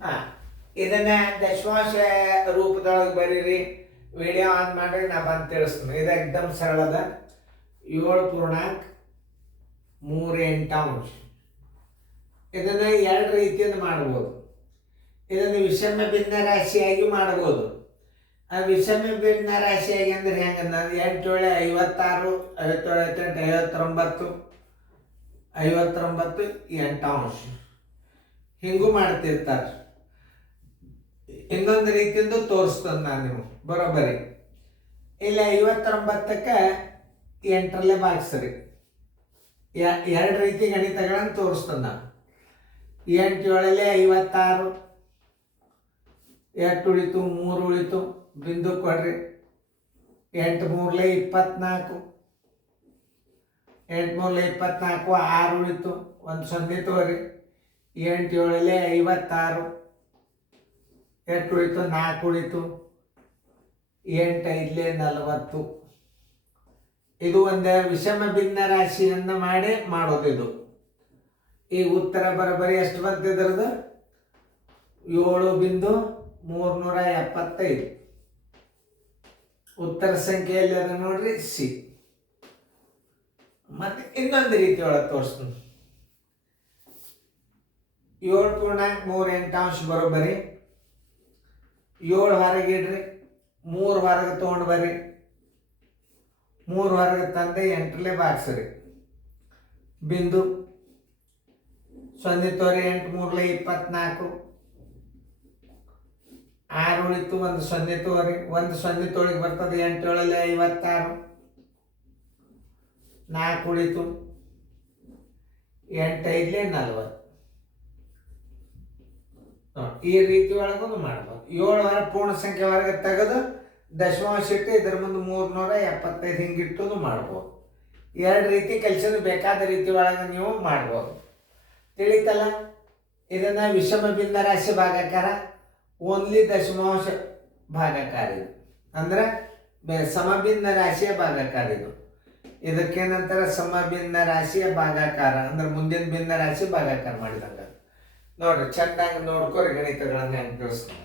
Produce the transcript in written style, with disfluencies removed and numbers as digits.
ಹಾಂ, ಇದನ್ನ ದಶಮಾಂಶ ರೂಪದೊಳಗೆ ಬರೀರಿ. ವಿಡಿಯೋ ಆನ್ ಮಾಡಿ ನಾ ಬಂದು ತಿಳಿಸ್ತೀನಿ. ಇದು ಎಕ್ದಮ್ ಸರಳದ 7.38. ಇದನ್ನು ಎರಡು ರೀತಿಯಿಂದ ಮಾಡ್ಬೋದು. ಇದನ್ನು ವಿಷಮ ಭಿನ್ನ ರಾಶಿಯಾಗಿ ಮಾಡ್ಬೋದು. ಆ ವಿಷಮ ಭಿನ್ನ ರಾಶಿಯಾಗಿ ಅಂದ್ರೆ ಹೆಂಗಂದ್ರೆ 8 7 56, 57 58, 59 8 ಹಿಂಗೂ ಮಾಡ್ತಿರ್ತಾರೆ. ಇನ್ನೊಂದು ರೀತಿಯಿಂದ ತೋರಿಸ್ತೇನೆ ನಾನು ನೀವು ಬರೋಬ್ಬರಿ. ಇಲ್ಲಿ 59ಕ್ಕೆ 8ರಲ್ಲೇ ಭಾಗಿಸ್ರಿ. ಎರಡು ರೀತಿ ಗಣಿತಗಳನ್ನು ತೋರಿಸ್ತೇನೆ ನಾನು. 8 7 56, 8 ಉಳಿತು, 3 ಉಳಿತು, ಬಿಂದು ಕೊಡ್ರಿ. 8 3 24, 8 3 24, 6 ಉಳಿತು, 1 0 ತಗೋರಿ. 8 7 56, 8 ಉಳಿತು, 4 ಉಳಿತು, 8 5 40. ಇದು ಒಂದು ವಿಷಮ ಭಿನ್ನ ರಾಶಿಯನ್ನು ಮಾಡೋದು ಇದು. ಈ ಉತ್ತರ ಬರೋಬ್ಬರಿ ಎಷ್ಟು ಬಂತಿದ್ರದ್ದು? 7.375. ಉತ್ತರ ಸಂಖ್ಯೆಯಲ್ಲಿ ಅದ ನೋಡ್ರಿ, ಸಿ. ಮತ್ತೆ ಇನ್ನೊಂದು ರೀತಿ ಒಳಗೆ ತೋರಿಸ್ತೀನಿ. 7.38 ಬರೋಬ್ಬರಿ 7 ಹೊರಗೆ ಇಡ್ರಿ, 3 ಹೊರಗೆ ತೊಗೊಂಡು ಬರ್ರಿ. 3 ಹೊರಗೆ ತಂದೆ 8ರಲ್ಲೇ ಭಾಗಿಸ್ರಿ. ಬಿಂದು 0 ತೋರಿ. 8 3 24, 6 ಉಳಿತು, 1 0 ತೋರಿ. 1 0 ತೋಳಿಗೆ ಬರ್ತದೆ. 8 7 56, 4 ಉಳಿತು, 8 5 40. ಈ ರೀತಿ ಒಳಗೂ ಮಾಡ್ಬೋದು. 7 ಹೊರ ಪೂರ್ಣ ಸಂಖ್ಯೆ ಹೊರಗೆ ತೆಗೆದು ದಶಮಾಂಶ ಇಟ್ಟು ಇದ್ರ ಮುಂದೆ 375 ಹಿಂಗಿಟ್ಟು ಮಾಡ್ಬೋದು. ಎರಡು ರೀತಿ ಕೆಲಸದ ಬೇಕಾದ ರೀತಿ ಒಳಗೆ ನೀವು ಮಾಡ್ಬೋದು. ತಿಳಿತಲ್ಲ? ಇದನ್ನು ವಿಷಮ ಭಿನ್ನ ರಾಶಿ ಭಾಗಾಕಾರ, ಓನ್ಲಿ ದಶಮಾಂಶ ಭಾಗಾಕಾರ ಇದು. ಅಂದ್ರೆ ಸಮಭಿನ್ನ ರಾಶಿಯ ಭಾಗಾಕಾರ ಇದು. ಇದಕ್ಕೇನಂತಾರೆ? ಸಮಭಿನ್ನ ರಾಶಿಯ ಭಾಗಾಕಾರ ಅಂದ್ರೆ ಮುಂದಿನ ಭಿನ್ನ ರಾಶಿ ಭಾಗಾಕಾರ ಮಾಡಿದಂಗೆ. ನೋಡ್ರಿ, ಚೆನ್ನಾಗಿ ನೋಡ್ಕೊರಿ ಗಣಿತಗಳನ್ನ ಹೆಂಗೆ ತಿಳಿಸ್ತೀನಿ.